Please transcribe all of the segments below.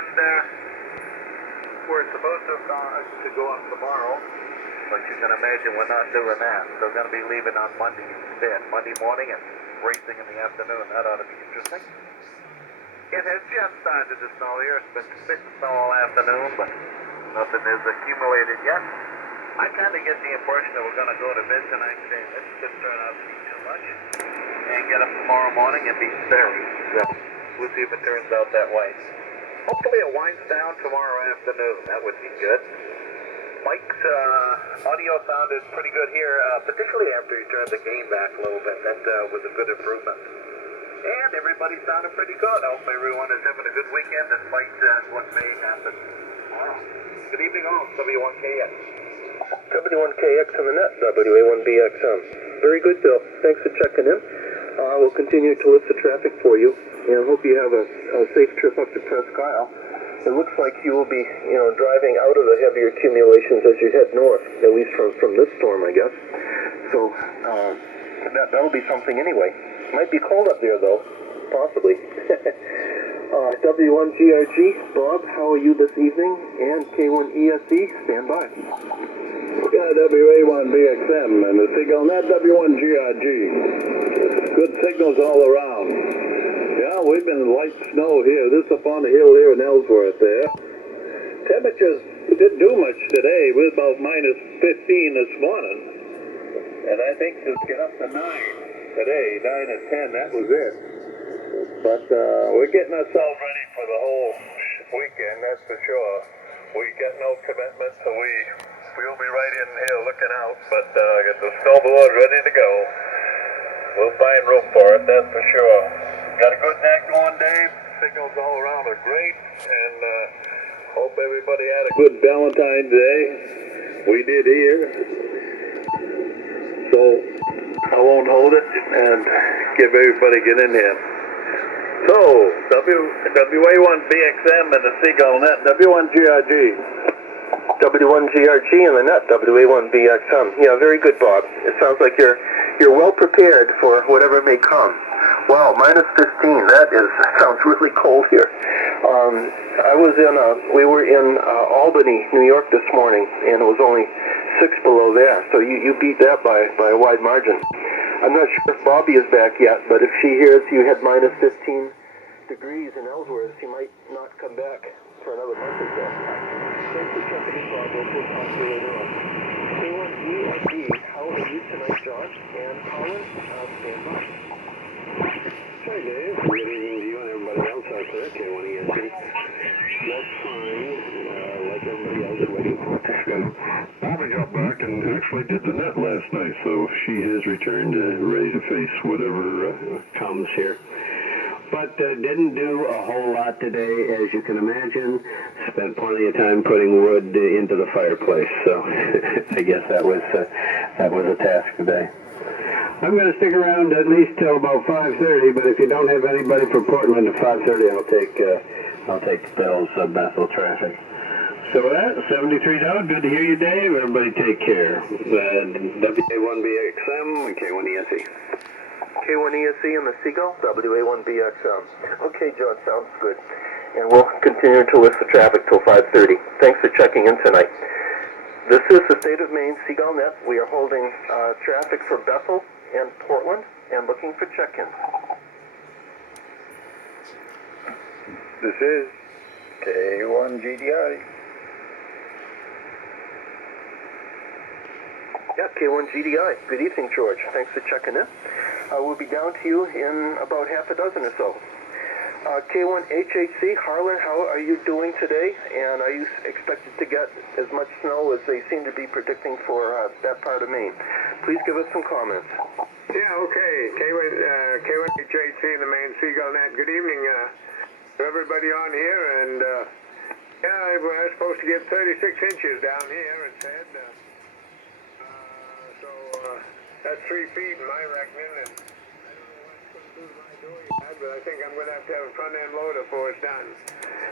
and we're supposed to go up tomorrow, but you can imagine we're not doing that. So we're going to be leaving on Monday instead. Monday morning and racing in the afternoon. That ought to be interesting. It has just started to snow here. It's been spitting snow all afternoon, but nothing is accumulated yet. I kind of get the impression that we're going to go to bed tonight saying this could turn out to be too much, and get up tomorrow morning and be buried. So we'll see if it turns out that way. Hopefully it winds down tomorrow afternoon. That would be good. Mike's audio sounded pretty good here, particularly after he turned the gain back a little bit. That was a good improvement. And everybody sounded pretty good. I hope everyone is having a good weekend despite what may happen tomorrow. Good evening all, W1KX. W1KX on the net, WA1BXM. Very good, Bill. Thanks for checking in. We'll continue to list the traffic for you, and hope you have a safe trip up to Presque Isle. It looks like you will be, driving out of the heavier accumulations as you head north, at least from this storm, I guess. So that'll be something anyway. Might be cold up there, though, possibly. W1GRG, Bob, how are you this evening? And K1ESE, stand by. Yeah, WA1BXM and the signal, not W1GRG. Good signals all around. Yeah, we've been light snow here. This up on the hill here in Ellsworth there. Temperatures didn't do much today. We're about minus 15 this morning. And I think it'll get up to 9 today, 9 or 10, that was it. But we're getting ourselves ready for the whole weekend, that's for sure. We got no commitment, so we'll be right in here looking out, but get the snowboard ready to go. We'll find room for it, that's for sure. Got a good night going, Dave. Signals all around are great, and hope everybody had a good Valentine's Day. We did here. So I won't hold it and give everybody get in here. So, WA1BXM and the Seagull Net, W1GRG. W1GRG and the net, WA1BXM. Yeah, very good, Bob. It sounds like you're well prepared for whatever may come. Wow, minus 15. That sounds really cold here. We were in Albany, New York this morning, and it was only 6 below there. So you beat that by a wide margin. I'm not sure if Bobby is back yet, but if she hears you had minus 15 degrees in Ellsworth, she might not come back for another month or so. Thanks for checking in, Bob. We'll talk to you later on. K1ESE, how are you tonight, John? And Colin, stand by. Hi, Dave. Good evening to you and everybody else out there, K1ESE. That's fine. Like everybody else waiting for it to snow. Bobby got back and actually did the net last night, so she has returned ready to face whatever comes here. But didn't do a whole lot today, as you can imagine. Spent plenty of time putting wood into the fireplace, so I guess that was a task today. I'm going to stick around at least till about 5:30, but if you don't have anybody for Portland at 5:30, I'll take Bill's Bethel traffic. So with that, 73 down. Good to hear you, Dave. Everybody take care. WA1BXM and K1ESE. K1ESE and the Seagull, WA1BXM. Okay, John, sounds good. And we'll continue to list the traffic till 5:30. Thanks for checking in tonight. This is the State of Maine Seagull Net. We are holding traffic for Bethel and Portland and looking for check-ins. This is K1GDI. Yeah, K1GDI. Good evening, George. Thanks for checking in. We'll be down to you in about half a dozen or so. K1HHC, Harlan, how are you doing today? And are you expected to get as much snow as they seem to be predicting for that part of Maine? Please give us some comments. Yeah, okay. K1HHC and the Maine Seagull Net. Good evening to everybody on here. And we're supposed to get 36 inches down here, it said. That's 3 feet in my reckoning. And I don't know what's going to do to my door yet, but I think I'm going to have a front end loader before it's done.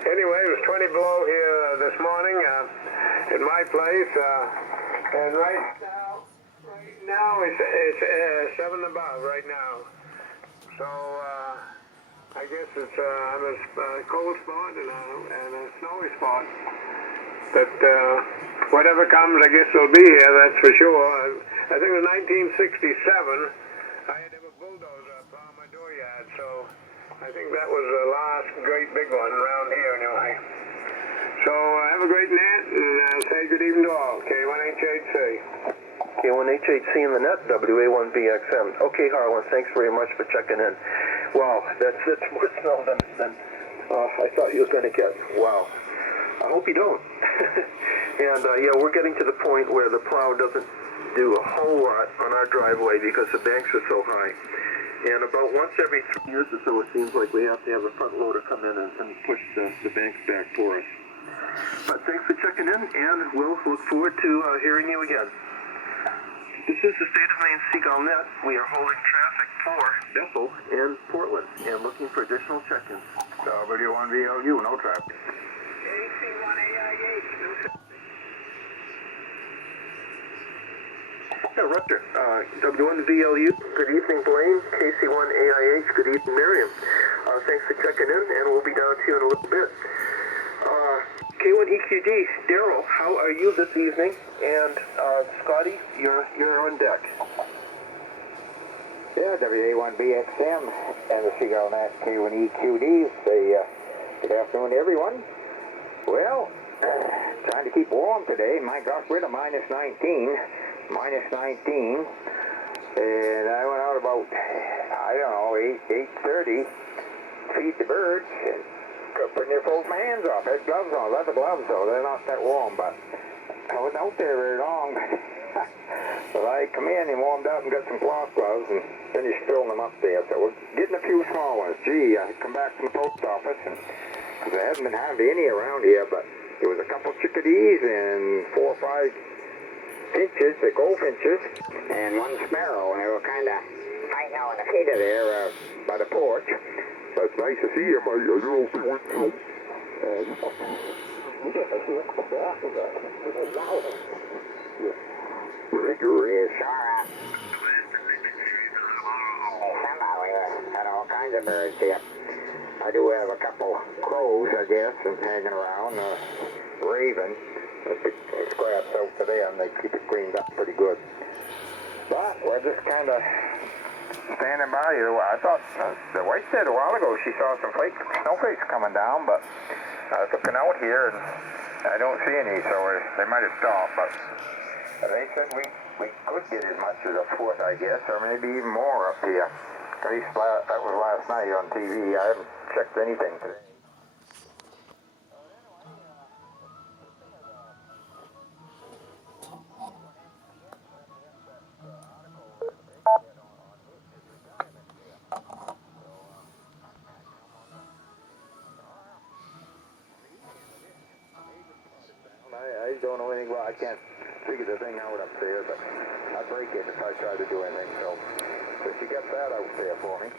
Anyway, it was 20 below here this morning in my place. And right now it's 7 above right now. So I guess it's I'm a cold spot and a snowy spot. But whatever comes, I guess will be here. That's for sure. I think in 1967, I had to have a bulldozer plow my dooryard, so I think that was the last great big one around here anyway. So have a great night, and say good evening to all. K1HHC. K1HHC in the net, WA1BXM. Okay, Harlan, thanks very much for checking in. Wow, that's more snow than I thought you was going to get. Wow. I hope you don't. And yeah, we're getting to the point where the plow doesn't do a whole lot on our driveway because the banks are so high. And about once every 3 years or so, it seems like we have to have a front loader come in and push the banks back for us. But thanks for checking in, and we'll look forward to hearing you again. This is the State of Maine Seagull Net. We are holding traffic for Bethel and Portland and looking for additional check-ins. W1VLU, no traffic. Yeah, Rutger, W1VLU, good evening, Blaine. KC1AIH, good evening, Miriam. Thanks for checking in, and we'll be down to you in a little bit. K1EQD, Daryl, how are you this evening? And Scotty, you're on deck. Yeah, WA1BXM and the Seagull Net K1EQD. Say good afternoon to everyone. Well, trying to keep warm today. My gosh, we're at minus 19. Minus 19. And I went out about, I don't know, 8:30, feed the birds, and pretty near froze my hands off. I had gloves on, leather gloves, so they're not that warm, but I wasn't out there very long. So I come in and warmed up and got some cloth gloves and finished filling them up there. So we're getting a few small ones. Gee, I come back from the post office, and because there hasn't been hardly any around here, but there was a couple chickadees and 4 or 5 finches, the goldfinches, and one sparrow, and they were kind of hiding out in the cedar there by the porch. So it's nice to see you, my little friend. Had all kinds of birds here. I do have a couple crows, I guess, and hanging around. Raven. Scraps out to them, they keep it cleaned up pretty good. But we're just kind of standing by here. I thought the wife said a while ago she saw some snowflakes coming down, but I was looking out here and I don't see any, so they might have stopped. But they said we could get as much as a foot, I guess, or maybe even more up here. At least that was last night on TV. I haven't checked anything today. I don't know anything. Well, I can't figure the thing out up there, but I'd break it if I tried to do anything. So she got that out there for me.